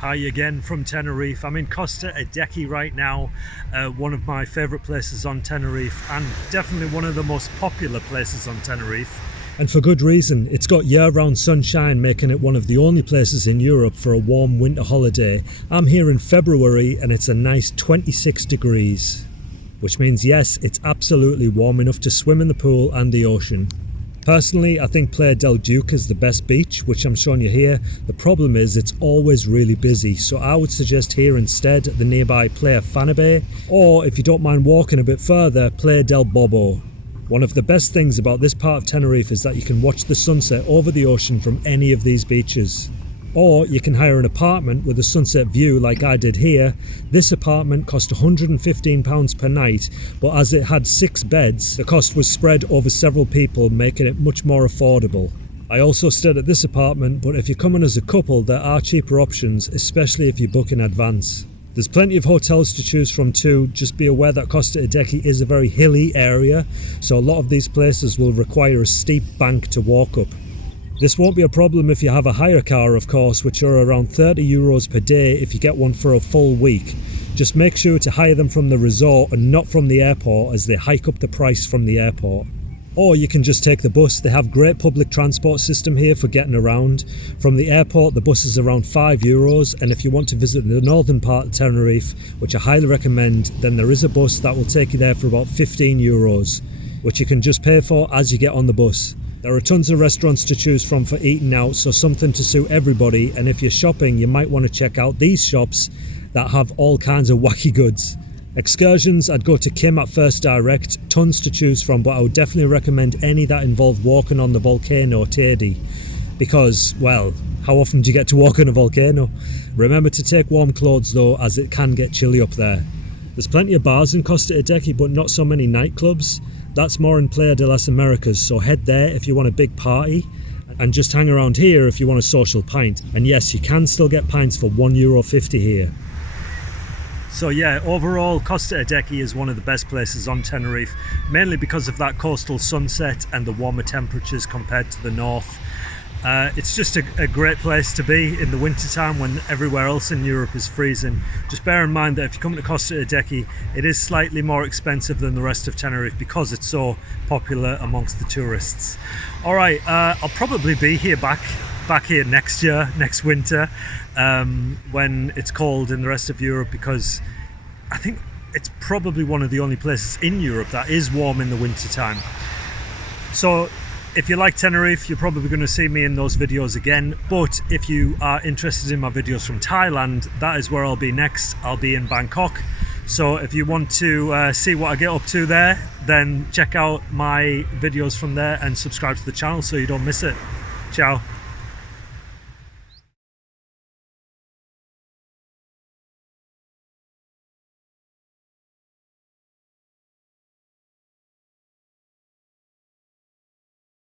Hi again from Tenerife. I'm in Costa Adeje right now, one of my favourite places on Tenerife and definitely one of the most popular places on Tenerife. And for good reason. It's got year-round sunshine, making it one of the only places in Europe for a warm winter holiday. I'm here in February and it's a nice 26 degrees, which means yes, it's absolutely warm enough to swim in the pool and the ocean. Personally, I think Playa del Duque is the best beach, which I'm showing you here. The problem is it's always really busy, so I would suggest here instead the nearby Playa Fanabe, or if you don't mind walking a bit further, Playa del Bobo. One of the best things about this part of Tenerife is that you can watch the sunset over the ocean from any of these beaches. Or you can hire an apartment with a sunset view like I did here. This apartment cost £115 per night, but as it had 6 beds, the cost was spread over several people, making it much more affordable. I also stayed at this apartment, but if you're coming as a couple, there are cheaper options, especially if you book in advance. There's plenty of hotels to choose from too. Just be aware that Costa Adeje is a very hilly area, so a lot of these places will require a steep bank to walk up. This won't be a problem if you have a hire car, of course, which are around €30 per day if you get one for a full week. Just make sure to hire them from the resort and not from the airport, as they hike up the price from the airport. Or you can just take the bus. They have great public transport system here for getting around. From the airport, the bus is around €5, and if you want to visit the northern part of Tenerife, which I highly recommend, then there is a bus that will take you there for about €15, which you can just pay for as you get on the bus. There are tons of restaurants to choose from for eating out, so something to suit everybody. And if you're shopping, you might want to check out these shops that have all kinds of wacky goods. Excursions, I'd go to Kim at First Direct, tons to choose from, but I would definitely recommend any that involve walking on the volcano Teide, because, well, how often do you get to walk on a volcano? Remember to take warm clothes though, as it can get chilly up there. There's plenty of bars in Costa Adeje, but not so many nightclubs. That's more in Playa de las Americas, so head there if you want a big party, and just hang around here if you want a social pint. And yes, you can still get pints for €1.50 here. So yeah, overall Costa Adeje is one of the best places on Tenerife, mainly because of that coastal sunset and the warmer temperatures compared to the north. It's just a great place to be in the wintertime when everywhere else in Europe is freezing. Just bear in mind that if you come to Costa Adeje, it is slightly more expensive than the rest of Tenerife because it's so popular amongst the tourists. Alright, I'll probably be here back here next year, next winter, when it's cold in the rest of Europe, because I think it's probably one of the only places in Europe that is warm in the wintertime. So if you like Tenerife, you're probably going to see me in those videos again. But if you are interested in my videos from Thailand, that is where I'll be next. I'll be in Bangkok. So if you want to see what I get up to there, then check out my videos from there and subscribe to the channel so you don't miss it. Ciao.